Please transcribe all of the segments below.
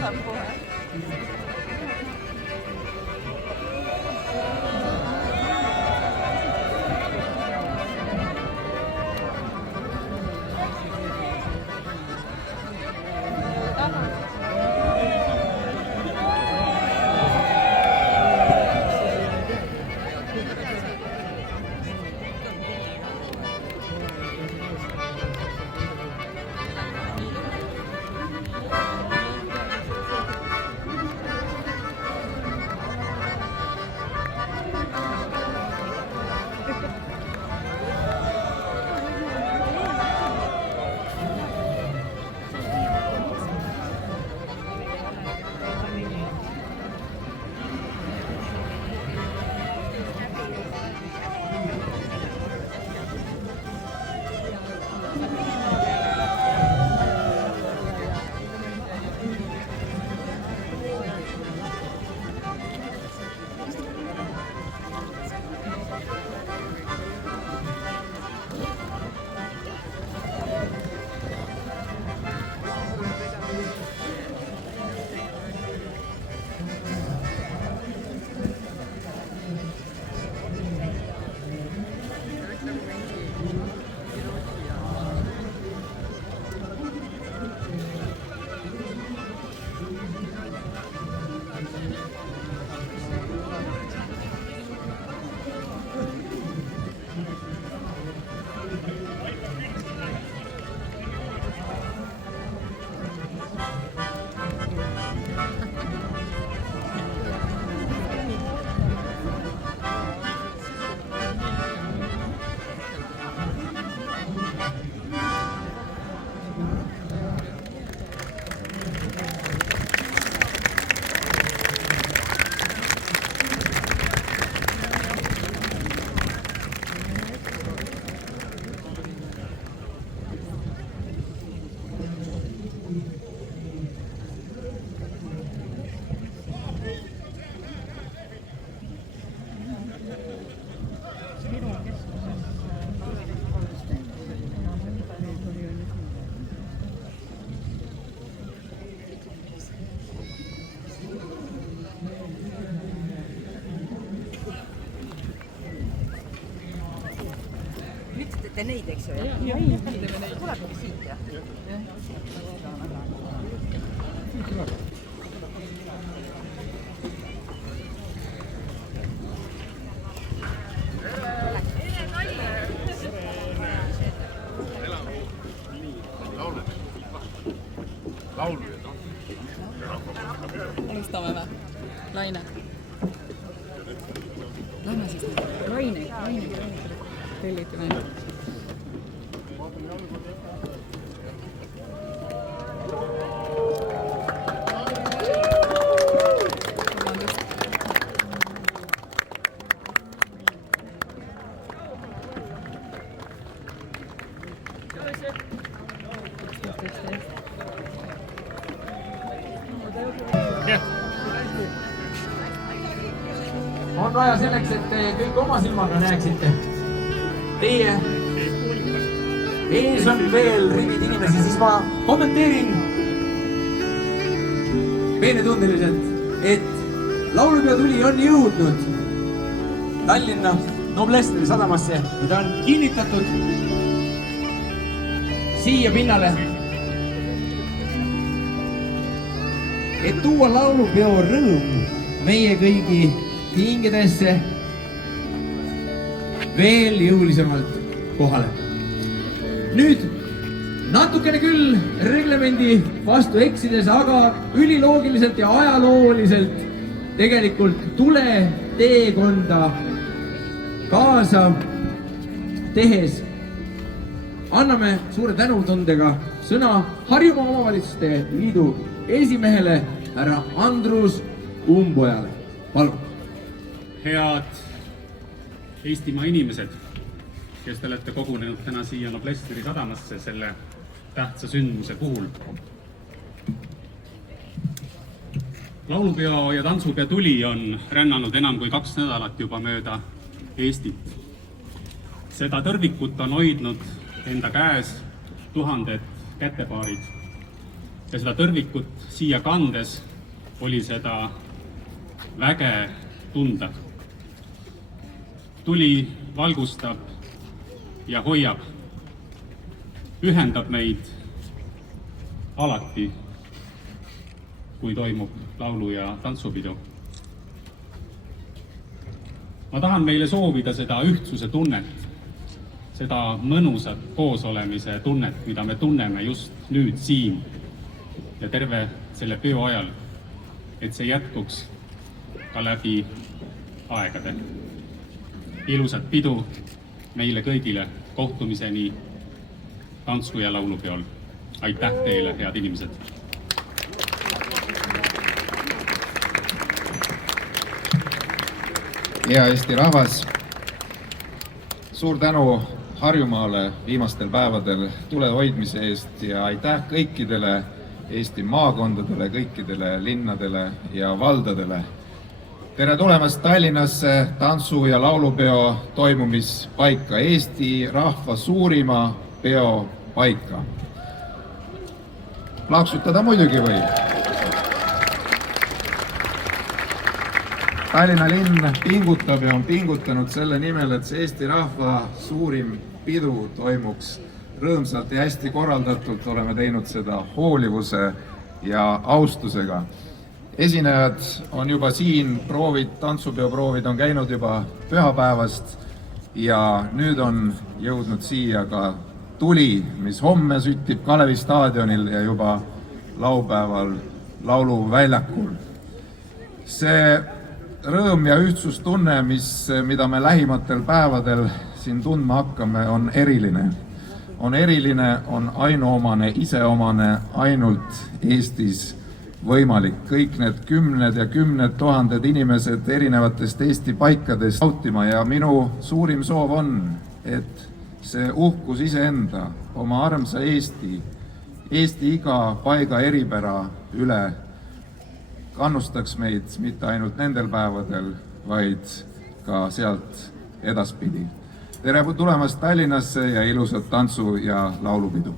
saab kohe. Te neid, eks ju, jah? Tulebki siit, jah? Alustame või? Laine. Lähme siis. Laine. Telliti meile. On vaja selleks, et te kõik oma silmaga näeksite. Teie ees on veel rivid inimesi, siis ma kommenteerin peenetundeliselt, et laulupeotuli on jõudnud Tallinna Noblessneri sadamasse ja ta on kinnitatud siia pinnale, et tuua laulupeo rõõm meie kõigi hingedesse veel jõulisemalt kohale. Nüüd natukene küll reglemendi vastu eksides, aga üliloogiliselt ja ajalooliselt tegelikult tule teekonda kaasa tehes anname suure tänutundega sõna Harjumaa Omavalitsuste Liidu esimehele härra Andrus Umbojale. Palun. Head Eestimaa inimesed, kes te olete kogunenud täna siia Noblessneri sadamasse selle tähtsa sündmuse puhul. Laulupeo ja tantsupeo tuli on rännanud enam kui 2 nädalat juba mööda Eestit. Seda tõrvikut on hoidnud enda käes 1000 kätepaarid. ja seda tõrvikut siia kandes oli seda väge tunda. Tuli valgustab ja hoiab, ühendab meid alati, kui toimub laulu- ja tantsupidu. Ma tahan meile soovida seda ühtsuse tunnet, seda mõnusat koosolemise tunnet, mida me tunneme just nüüd siin ja terve selle peo ajal, et see jätkuks ka läbi aegade. Ilusat pidu meile kõigile, kohtumiseni tantsu- ja laulupeol. Aitäh teile, head inimesed! Hea Eesti rahvas, suur tänu Harjumaale viimastel päevadel tule hoidmise eest ja aitäh kõikidele Eesti maakondadele, kõikidele linnadele ja valdadele. Tere tulemast Tallinnasse tantsu- ja laulupeo toimumispaika, Eesti rahva suurima peo paika. Plaksutada muidugi võib. Tallinna linn pingutab ja on pingutanud selle nimel, et see Eesti rahva suurim pidu toimuks rõõmsalt ja hästi korraldatult. Oleme teinud seda hoolivuse ja austusega. Esinejad on juba siin, tantsupeoproovid on käinud juba pühapäevast ja nüüd on jõudnud siia ka tuli, mis homme süttib Kalevi staadionil ja juba laupäeval lauluväljakul. See rõõm ja ühtsustunne, mida me lähimatel päevadel siin tundma hakkame, on eriline. On eriline, on ainuomane, iseomane, ainult Eestis võimalik. Kõik need kümned ja kümned tuhanded inimesed erinevatest Eesti paikadest nautima ja minu suurim soov on, et see uhkus iseenda, oma armsa Eesti iga paiga eripära üle kannustaks meid mitte ainult nendel päevadel, vaid ka sealt edaspidi. Tere tulemast Tallinnasse ja ilusat tantsu- ja laulupidu!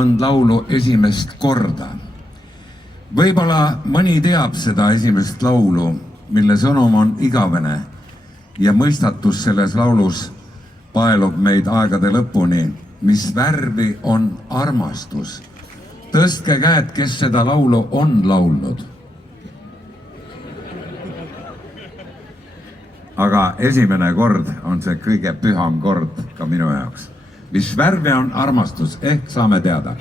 mõnd laulu esimest korda. Võib-olla mõni teab seda esimest laulu, mille sõnum on igavene ja mõistatus selles laulus paelub meid aegade lõpuni. Mis värvi on armastus? Tõstke käed, kes seda laulu on laulnud. Aga esimene kord on see kõige püham kord ka minu jaoks. Mis värvi on armastus? Ehk saame teada.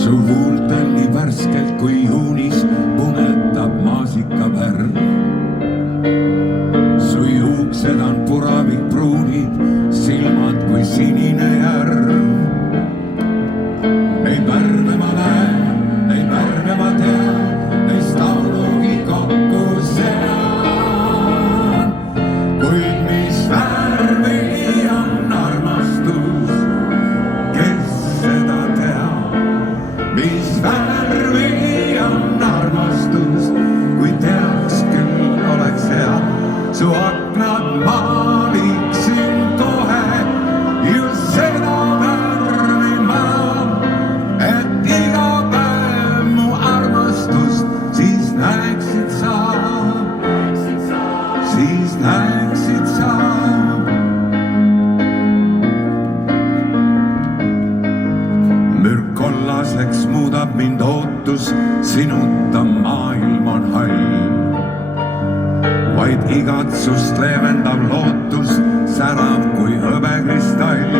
Su huultel nii värskelt kui juunis punetab maasika värv. Su juuksed on puravik pruunid, silmad kui sinine järv. Neid värve ma näen, neid värve ma tean, neist laulugi kokku sean. Kuid mis värvi on armastus, kes seda teab? Mis värvi on armastus, kui teaks küll oleks hea. Su aknad maaliksin kohe just seda värvi ma, et iga päev mu armastust siis näeksid sa, siis näeksid sa. Mürkkollaseks muudab mind ootus, sinuta maailm on hall. Vaid igatsust leevendav lootus särab kui hõbekristall.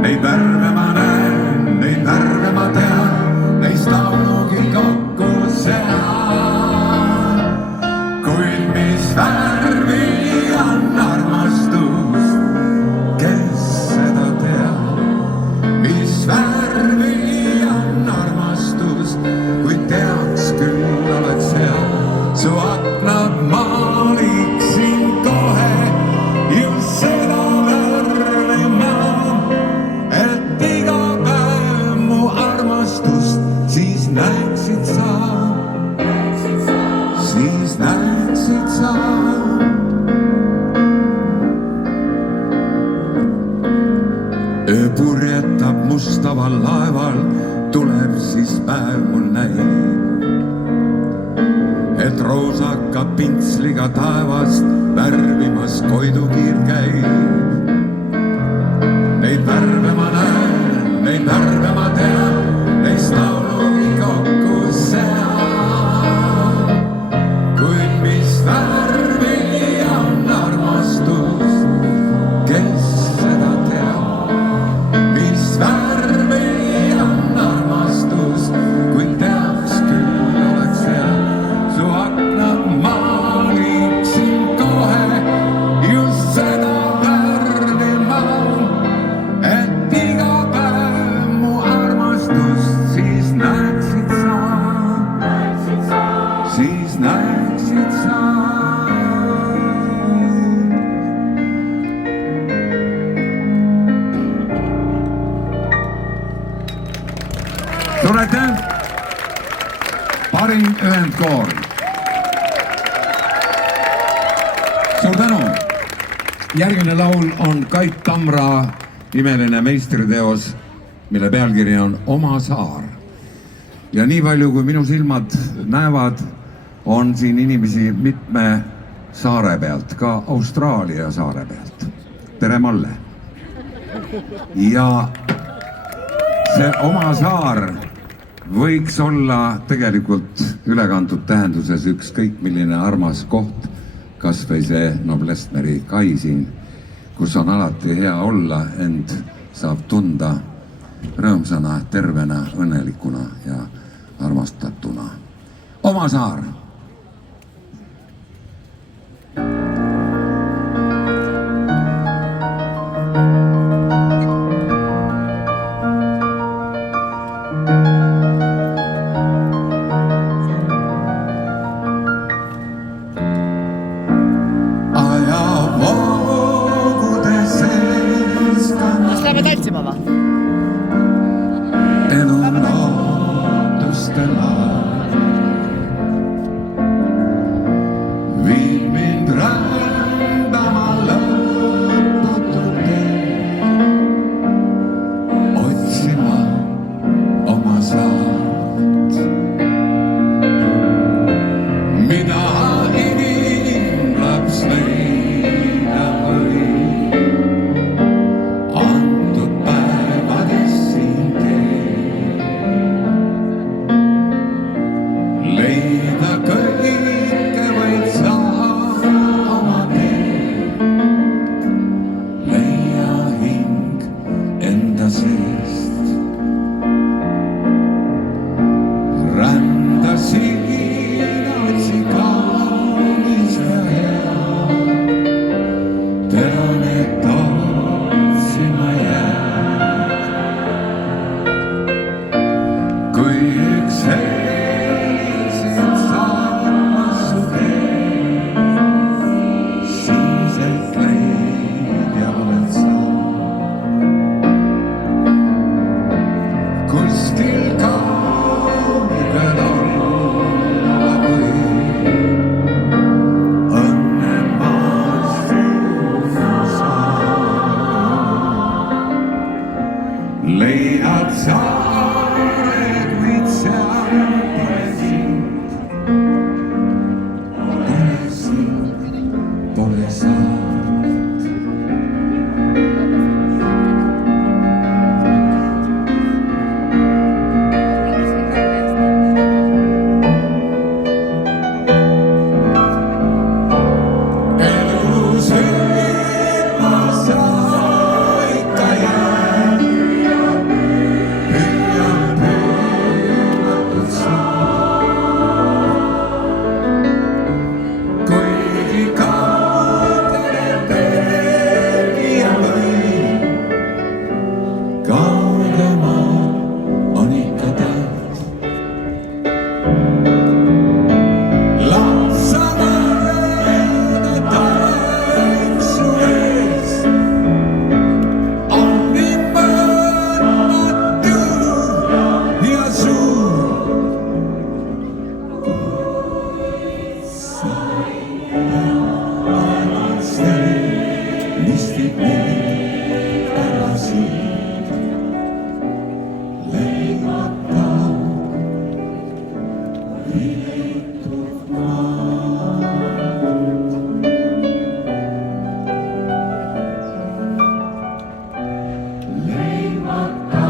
Neid värve ma näen, neid värve ma tean, neist laulugi kokku sean. Kuid mis värvi on armastus, kes seda teab? Mis värvi on armastus, kui teaks küll oleks hea. Su aknad maaliksin kohe just seda värvi ma, et iga päev mu armastust siis näeksid sa, siis näeksid sa. Öö purjetab mustaval laeval, tuleb siis päev mul näib. Et roosaka pintsliga taevast värvimas koidukiir käib. Neid värve ma näen, neid värve ma tean, neist laulugi kokku sean. Kuid mis värvi on armastus, kes seda teab? Mis värvi on armastus, kui teaks küll oleks hea. Su aknad maaliksin kohe just seda värvi ma, et iga päev mu armastust siis näeksid sa, siis näeksid sa. Suur aitäh! Parim ühendkoor. Suur tänu! Järgmine laul on Kait Tamra nimeline meistriteos, mille pealkiri on Oma saar. Ja nii palju, kui minu silmad näevad, on siin inimesi mitme saare pealt, ka Austraalia saare pealt. Tere, Malle! Ja see Oma saar võiks olla tegelikult ülekantud tähenduses ükskõik milline armas koht, kas või see Noblessneri kai siin, kus on alati hea olla, ent saab tunda rõõmsana, tervena, õnnelikuna ja armastatuna. Oma saar! Lähme tantsima va? Eestit meil ära siit leimata viiletud maad. Leimata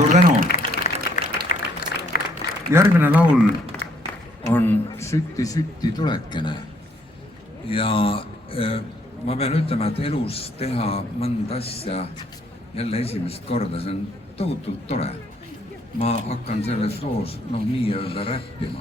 Suur tänu! Järgmine laul on Sütti, sütti tulekene. Ja ma pean ütlema, et elus teha mõnda asja jälle esimest korda, see on tohutult tore. Ma hakkan selles loos nii-öelda räppima.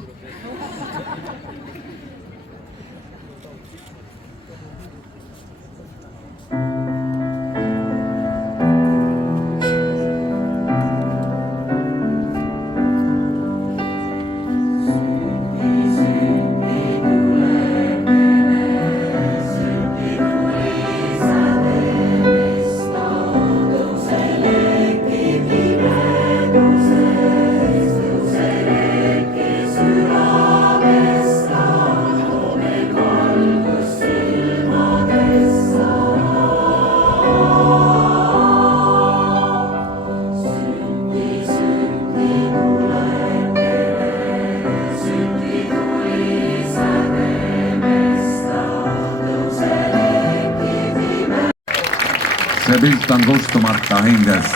See pilt on kustumata hinges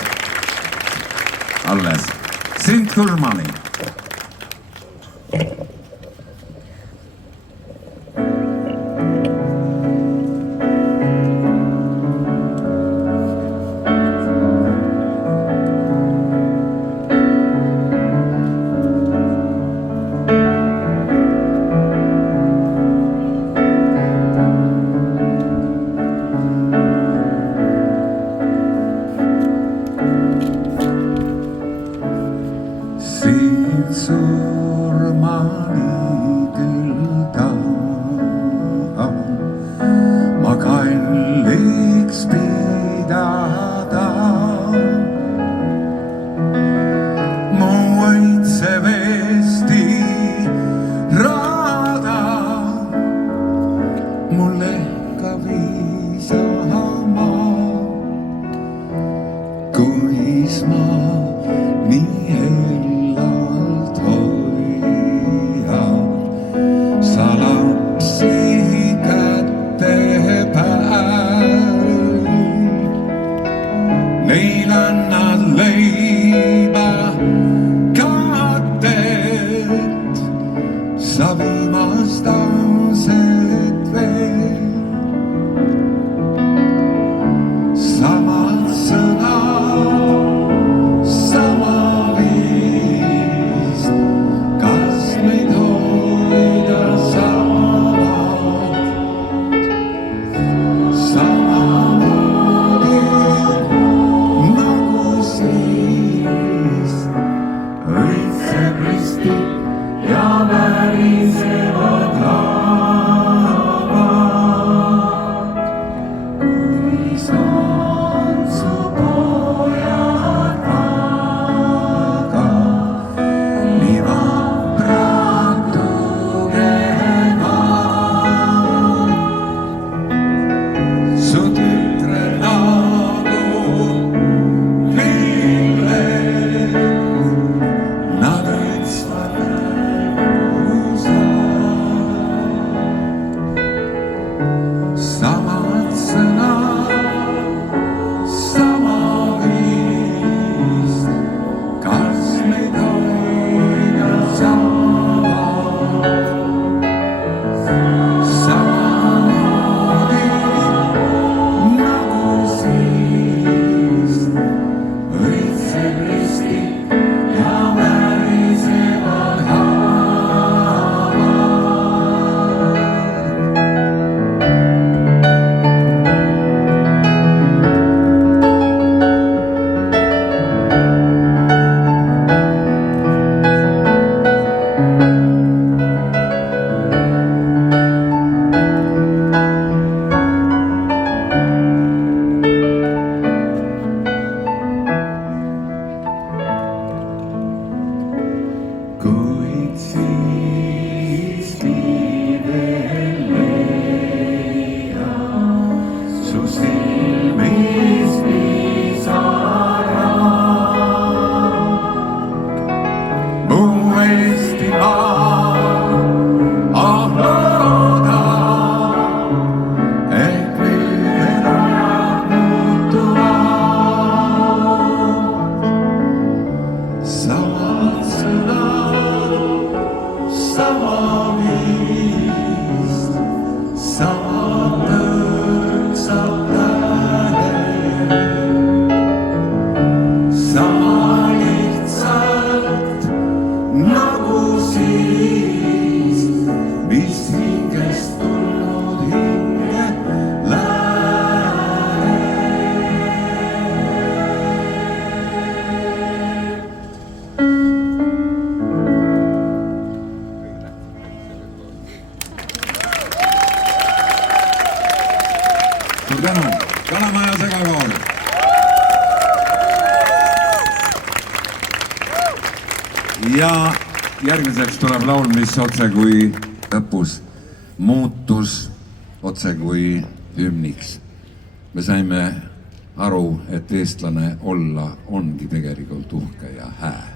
alles. Sint Kulmani. Surmani küll tahan ma kalliks pidada. Mu õitsev Eesti rada mul ehka viisama, kuis ma nii hellalt hoian sa lapsi kätte päev. Neil annad leiba katet, sa viimast auset veel. Samad sõnad, sama viis, kas meid hoida samamoodi, samamoodi nagu siis. Õitseb risti ja värisevad haavad, kui saan su pojad taga. Nii vaprad tugevad, su tütre nagu lilled, nad õitsvad praegu sa. Ja järgmiseks tuleb laul, mis otse kui lõpus muutus otse kui hümniks. Me saime aru, et eestlane olla ongi tegelikult uhke ja hää.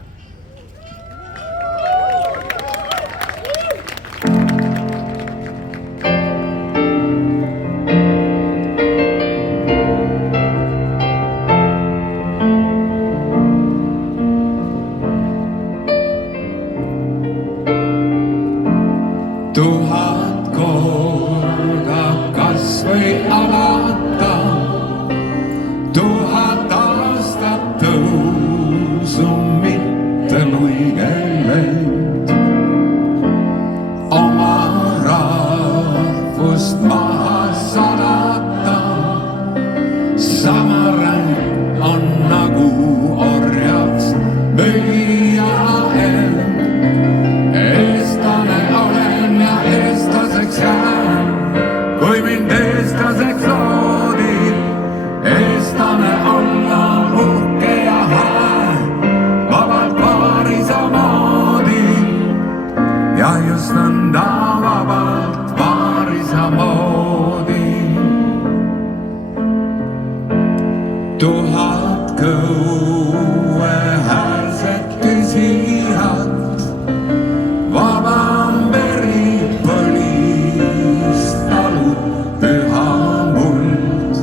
Tuhat korda kas või alata, tuhat aastat tõusu mitte luigelend. Oma rahvust maha salata, sama ränk on nagu orjaks müüa end. Eestlane olen ja eestlaseks jään, kui mind eestlaseks loodi. Eestlane olla uhke ja hää, vabalt vaarisa moodi. Ja just nõnda vabalt vaarisa moodi. Tuhat kõue häälset küsijat, vabam veri põlist talud püha muld.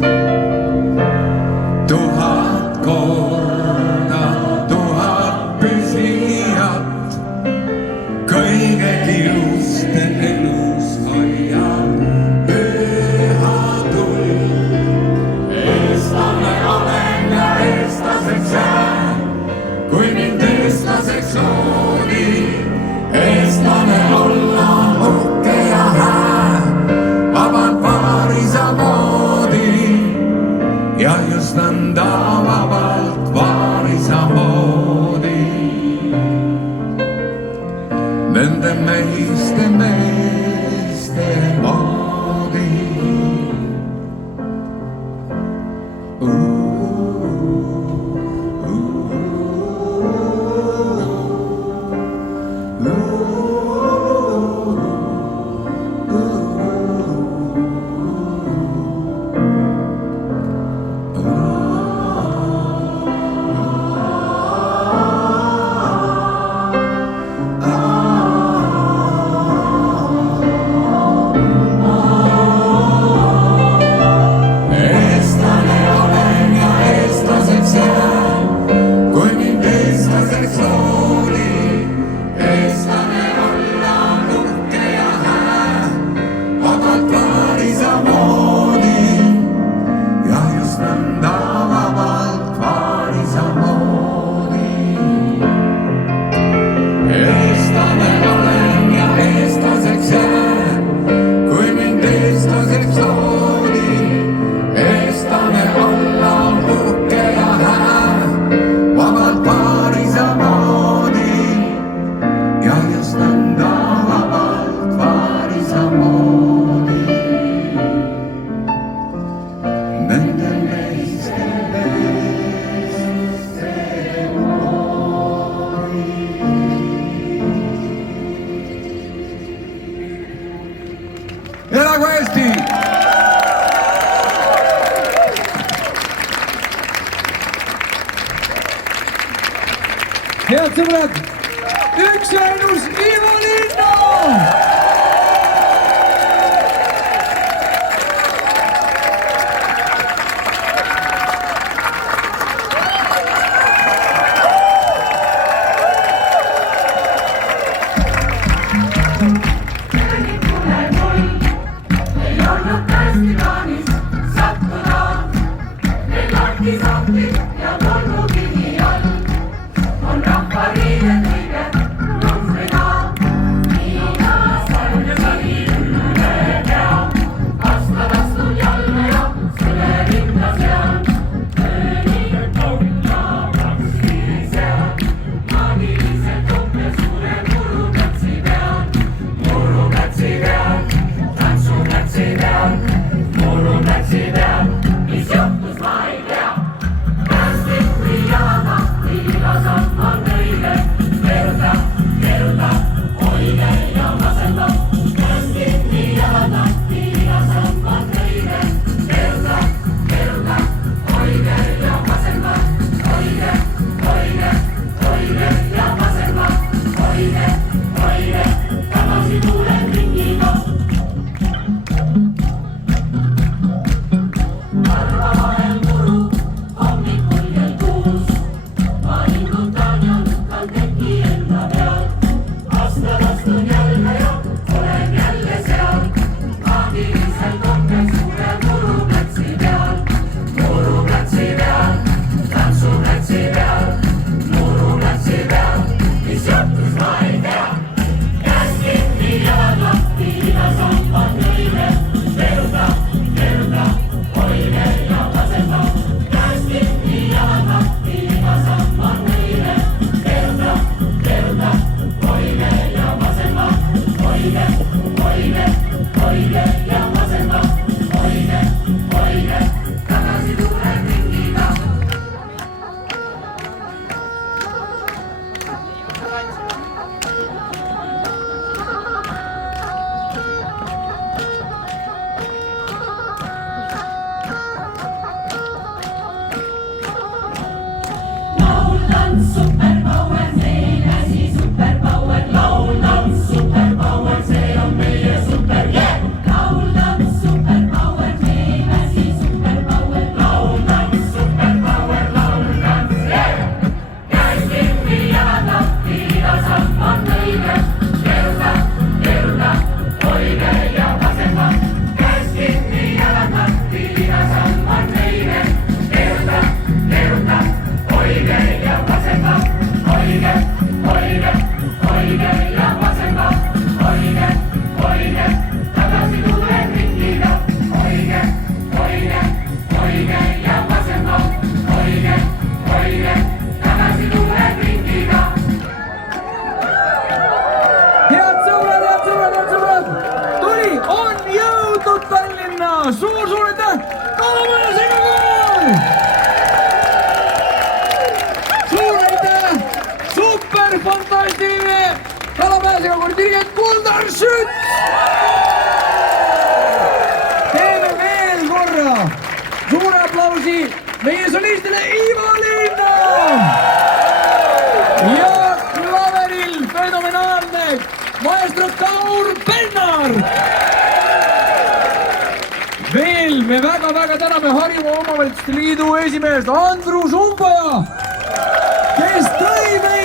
Tuhat korda, tuhat püsijat, kõige kiuste elus hoiab püha tuld. Eestlane olen ja eestlaseks jään, kui mind eestlaseks loodi. Eestlane olla uhke ja hää, vabalt vaarisa moodi. Ja just nõnda vabalt vaarisa moodi. Nende meiste moodi. Elagu Eesti! Head sõbrad, üks ja ainus Ivo Linna! On rahva riied kõige numbri ka, nii teeme kalapääsega kord dirigent Kuldar Schütz. Teeme veel korra suure aplausi meie solistile Ivo Linna. Ja klaveril fenomenaalne maestro Kaur Pennar. Veel me väga-väga täname Harjumaa Omavalitsuste Liidu esimeest Andrus Umbaja, kes tõi meie